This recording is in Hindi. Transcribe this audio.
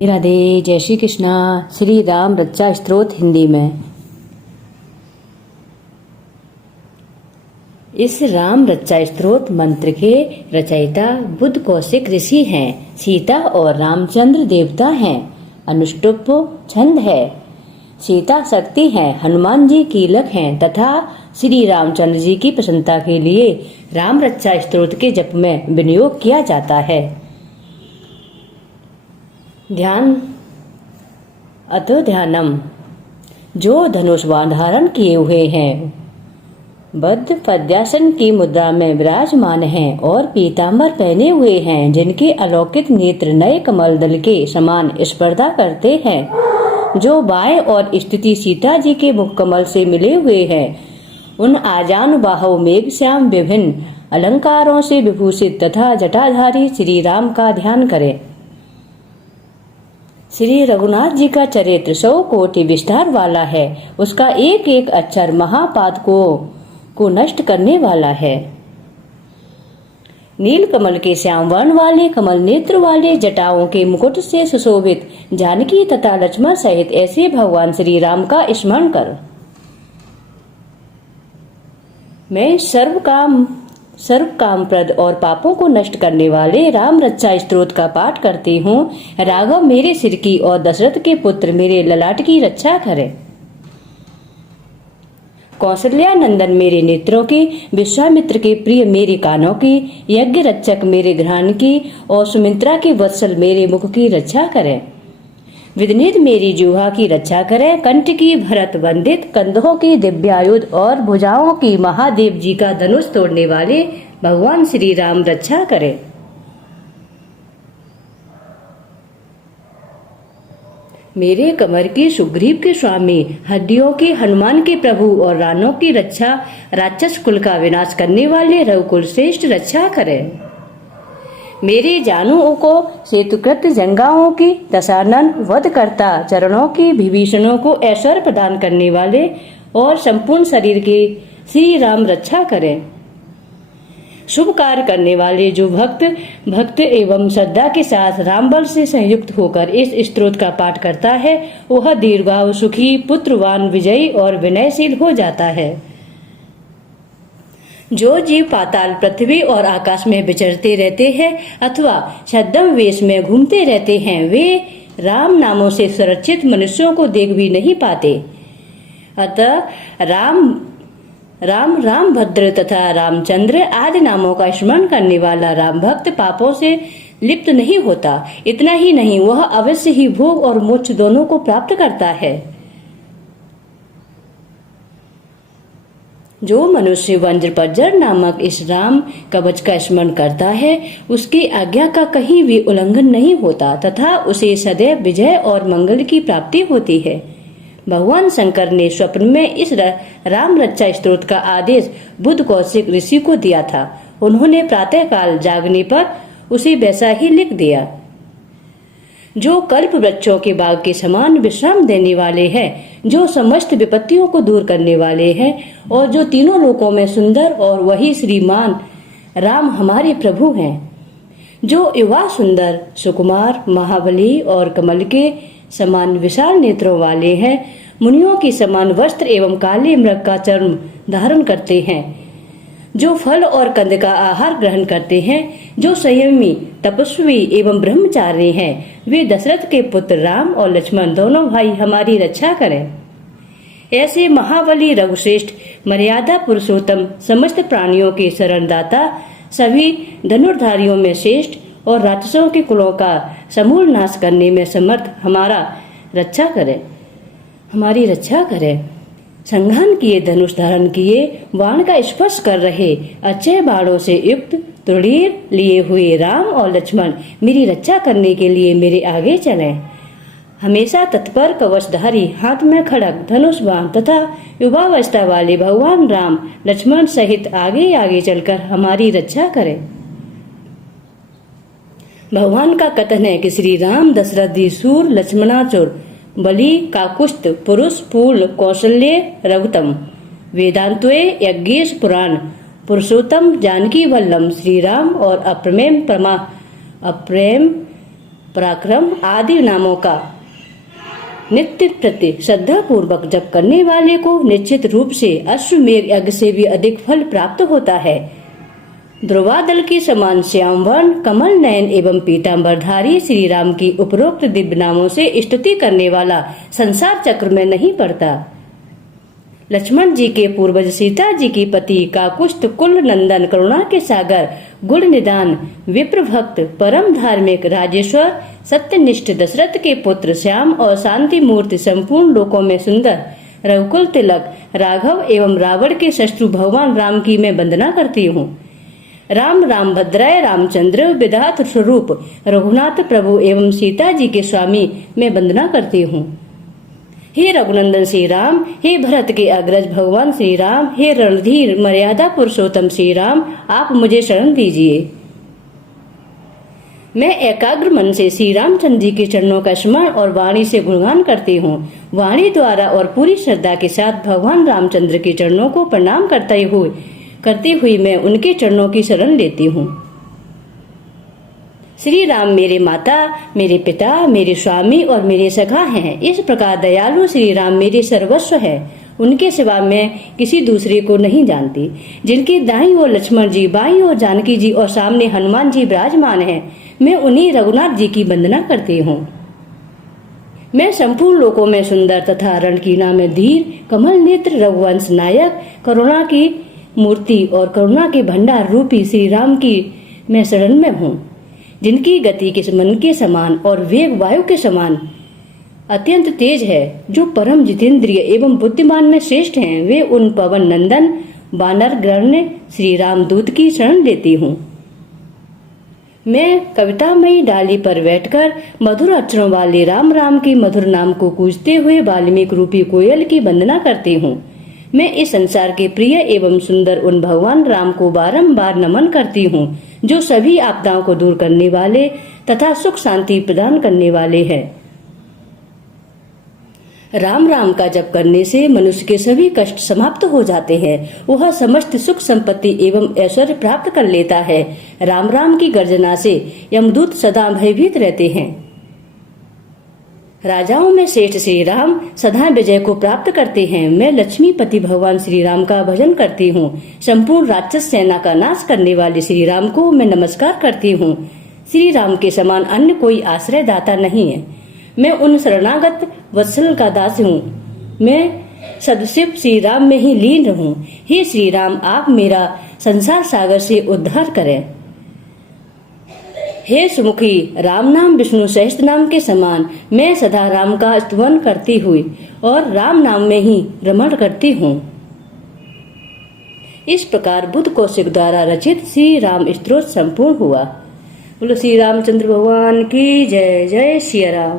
राधे। जय श्री कृष्णा। श्री राम रक्षा स्तोत्र हिंदी में। इस राम रक्षा स्तोत्र मंत्र के रचयिता बुद्ध कौशिक ऋषि हैं। सीता और रामचंद्र देवता हैं। अनुष्टुप छंद है। सीता शक्ति है, हनुमान जी कीलक हैं तथा श्री रामचंद्र जी की प्रसन्नता के लिए राम रक्षा स्तोत्र के जप में विनियोग किया जाता है। ध्यान। अतो ध्यानम। जो धनुष बाण धारण किए हुए हैं, बद्ध पद्यासन की मुद्रा में विराजमान हैं और पीतांबर पहने हुए हैं, जिनके अलौकिक नेत्र नए कमल दल के समान स्पर्धा करते हैं, जो बाएं और स्थिति सीता जी के मुख कमल से मिले हुए हैं, उन आजानुबाहु मेघश्याम विभिन्न अलंकारों से विभूषित तथा जटाधारी श्री राम का ध्यान करें। श्री रघुनाथ जी का चरित्र 100 कोटि विस्तार वाला है। उसका एक एक अक्षर महापातकों को नष्ट करने वाला है। नील कमल के श्याम वर्ण वाले कमल नेत्र वाले जटाओं के मुकुट से सुशोभित जानकी तथा लक्ष्मण सहित ऐसे भगवान श्री राम का स्मरण कर। मैं सर्व कामप्रद और पापों को नष्ट करने वाले राम रक्षा स्तोत्र का पाठ करती हूँ। राघव मेरे सिर की और दशरथ के पुत्र मेरे ललाट की रक्षा करे। कौशल्या नंदन मेरे नेत्रों की, विश्वामित्र के प्रिय मेरे कानों की, यज्ञ रक्षक मेरे घ्राण की और सुमित्रा के वत्सल मेरे मुख की रक्षा करें। विदनीत मेरी जुहा की रक्षा करें। कंठ की भरत वंदित, कंधों की दिव्यायुध और भुजाओं की महादेव जी का धनुष तोड़ने वाले भगवान श्री राम रक्षा करें। मेरे कमर की सुग्रीव के स्वामी, हड्डियों के हनुमान के प्रभु और रानों की रक्षा राक्षस कुल का विनाश करने वाले रघुकुल श्रेष्ठ रक्षा करें। मेरे जानुओं को सेतुकृत जंगाओं की, दशानन वध करता चरणों की, विभीषणों को ऐश्वर्य प्रदान करने वाले और संपूर्ण शरीर के श्री राम रक्षा करें। शुभ कार्य करने वाले जो भक्त एवं श्रद्धा के साथ राम बल से संयुक्त होकर इस स्तोत्र का पाठ करता है, वह दीर्घायु, सुखी, पुत्रवान, विजयी और विनयशील हो जाता है। जो जीव पाताल, पृथ्वी और आकाश में विचरते रहते हैं अथवा छद्म वेश में घूमते रहते हैं, वे राम नामों से सुरक्षित मनुष्यों को देख भी नहीं पाते। अतः राम भद्र तथा रामचंद्र आदि नामों का स्मरण करने वाला राम भक्त पापों से लिप्त नहीं होता। इतना ही नहीं, वह अवश्य ही भोग और मोक्ष दोनों को प्राप्त करता है। जो मनुष्य वज्रपज्जर नामक इस राम कवच का स्मरण करता है, उसकी आज्ञा का कहीं भी उल्लंघन नहीं होता तथा उसे सदैव विजय और मंगल की प्राप्ति होती है। भगवान शंकर ने स्वप्न में इस राम रक्षा स्तोत्र का आदेश बुद्ध कौशिक ऋषि को दिया था। उन्होंने प्रातः काल जागने पर उसे वैसा ही लिख दिया। जो कल्प वृक्षों के बाग के समान विश्राम देने वाले हैं, जो समस्त विपत्तियों को दूर करने वाले हैं और जो तीनों लोकों में सुंदर, और वही श्रीमान राम हमारे प्रभु हैं। जो युवा सुंदर, सुकुमार, महाबली और कमल के समान विशाल नेत्रों वाले हैं, मुनियों की समान वस्त्र एवं काले मृग का चर्म धारण करते हैं, जो फल और कंद का आहार ग्रहण करते हैं, जो संयमी, तपस्वी एवं ब्रह्मचारी हैं, वे दशरथ के पुत्र राम और लक्ष्मण दोनों भाई हमारी रक्षा करें। ऐसे महाबली, रघुश्रेष्ठ, मर्यादा पुरुषोत्तम, समस्त प्राणियों के शरणदाता, सभी धनुर्धारियों में श्रेष्ठ और राक्षसों के कुलों का समूल नाश करने में समर्थ हमारी रक्षा करें। संघान किए, धनुष धारण किए, बाण का स्पर्श कर रहे, अच्छे बाणों से युक्त त्रिशूल लिए हुए राम और लक्ष्मण मेरी रक्षा करने के लिए मेरे आगे चलें। हमेशा तत्पर कवचधारी, हाथ में खड़ग, धनुष बाण तथा युवावस्था वाले भगवान राम लक्ष्मण सहित आगे आगे चलकर हमारी रक्षा करें। भगवान का कथन है कि श्री राम दशरथी सूर, लक्ष्मणाचुर, बलि, काकुस्थ, पुरुष, फूल, कौशल्य, रघुतम, वेदांतवे, यज्ञेश पुराण, पुरुषोत्तम, जानकी वल्लभ, श्री राम और अप्रेम पराक्रम आदि नामों का नित्य प्रति श्रद्धा पूर्वक जप करने वाले को निश्चित रूप से अश्वमेध यज्ञ से भी अधिक फल प्राप्त होता है। ध्रुवादल के समान श्याम वर्ण, कमल नयन एवं पीतांबरधारी श्री राम की उपरोक्त दिव्य नामों से स्तुति करने वाला संसार चक्र में नहीं पड़ता। लक्ष्मण जी के पूर्वज सीता जी की पति काकुस्थ कुल नंदन करुणा के सागर गुण निदान विप्र भक्त परम धार्मिक राजेश्वर सत्यनिष्ठ दशरथ के पुत्र श्याम और शांति मूर्ति संपूर्ण लोकों में सुंदर रघुकुल तिलक राघव एवं रावण के शत्रु भगवान राम की मैं वंदना करती हूँ। राम राम भद्राय रामचंद्र विधात स्वरूप रघुनाथ प्रभु एवं सीता जी के स्वामी मैं वंदना करती हूँ। हे रघुनंदन श्री राम, हे भरत के अग्रज भगवान श्री राम, हे रणधीर मर्यादा पुरुषोत्तम श्री राम, आप मुझे शरण दीजिए। मैं एकाग्र मन से श्री रामचंद्र जी के चरणों का स्मरण और वाणी से गुणगान करती हूँ। वाणी द्वारा और पूरी श्रद्धा के साथ भगवान रामचंद्र के चरणों को प्रणाम करती हुई मैं उनके चरणों की शरण लेती हूँ। श्री राम मेरे माता, मेरे पिता, मेरे स्वामी और मेरे सखा हैं। इस प्रकार दयालु श्री राम मेरे सर्वस्व है। उनके सिवा मैं किसी दूसरे को नहीं जानती। जिनके दाईं ओर लक्ष्मण जी, बाईं ओर जानकी जी और सामने हनुमान जी विराजमान हैं, मैं उन्हीं रघुनाथ जी की वंदना करती हूँ। मैं संपूर्ण लोकों में सुंदर तथा रणकीना में धीर, कमल नेत्र, रघुवंश नायक, करुणा की मूर्ति और करुणा के भंडार रूपी श्री राम की मैं शरण में हूँ। जिनकी गति किस मन के समान और वेग वायु के समान अत्यंत तेज है, जो परम जितेंद्रिय एवं बुद्धिमान में श्रेष्ठ हैं, वे उन पवन नंदन वानर गण्य श्री राम दूत की शरण लेती हूँ। मैं कवितामयी डाली पर बैठकर मधुर अक्षरों वाले राम राम के मधुर नाम को कूजते हुए वाल्मीकि रूपी कोयल की वंदना करती हूँ। मैं इस संसार के प्रिय एवं सुंदर उन भगवान राम को बारंबार नमन करती हूँ, जो सभी आपदाओं को दूर करने वाले तथा सुख शांति प्रदान करने वाले हैं। राम राम का जप करने से मनुष्य के सभी कष्ट समाप्त हो जाते हैं। वह समस्त सुख संपत्ति एवं ऐश्वर्य प्राप्त कर लेता है। राम राम की गर्जना से यमदूत सदा भयभीत रहते हैं। राजाओं में श्रेष्ठ श्री राम सदा विजय को प्राप्त करते हैं। मैं लक्ष्मीपति भगवान श्री राम का भजन करती हूँ। संपूर्ण राक्षस सेना का नाश करने वाले श्री राम को मैं नमस्कार करती हूँ। श्री राम के समान अन्य कोई आश्रय दाता नहीं है। मैं उन शरणागत वत्सल का दास हूँ। मैं सदशिव श्री राम में ही लीन रहूं। हे श्री राम, आप मेरा संसार सागर से उद्धार करें। हे सुमुखी, राम नाम विष्णु सहस्त्र नाम के समान मैं सदा राम का स्तुति करती हुई और राम नाम में ही रमण करती हूँ। इस प्रकार बुद्ध कौशिक द्वारा रचित श्री राम स्तोत्र संपूर्ण हुआ। बोलो श्री रामचंद्र भगवान की जय। जय श्री राम।